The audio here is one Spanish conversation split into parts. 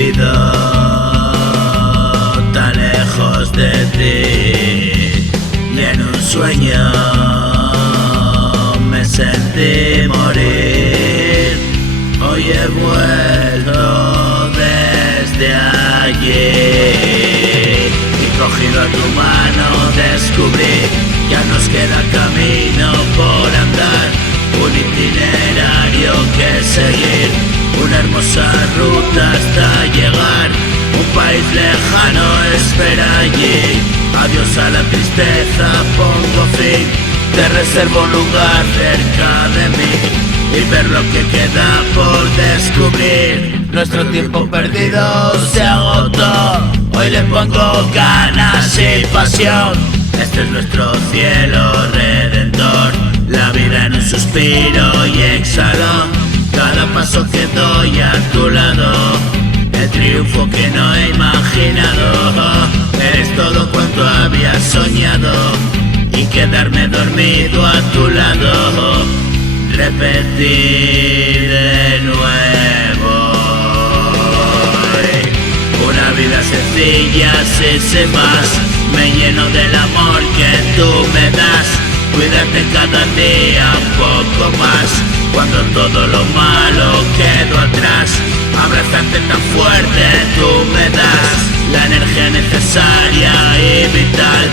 vivido tan lejos de ti, y en un sueño me sentí morir. Hoy he vuelto desde allí y cogido a tu mano descubrí que aún nos queda camino por andar, un itinerario que seguir, una hermosa ruta hasta llegar. Un país lejano espera allí, adiós a la tristeza, pongo fin. Te reservo un lugar cerca de mí y ver lo que queda por descubrir. Nuestro tiempo perdido se agotó, hoy le pongo ganas y pasión. Este es nuestro cielo redentor, la vida en un suspiro y exhalo. Cada paso que doy a tu lado, el triunfo que no he imaginado. Eres todo cuanto había soñado y quedarme dormido a tu lado. Repetir de nuevo una vida sencilla sin más. Me lleno del amor que tú me das, cuídate cada día un poco más. Cuando todo lo malo quedó atrás, abrazarte tan fuerte tú me das la energía necesaria y vital.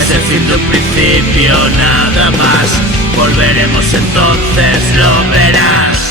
Es el fin de un principio, nada más. Volveremos entonces, lo verás.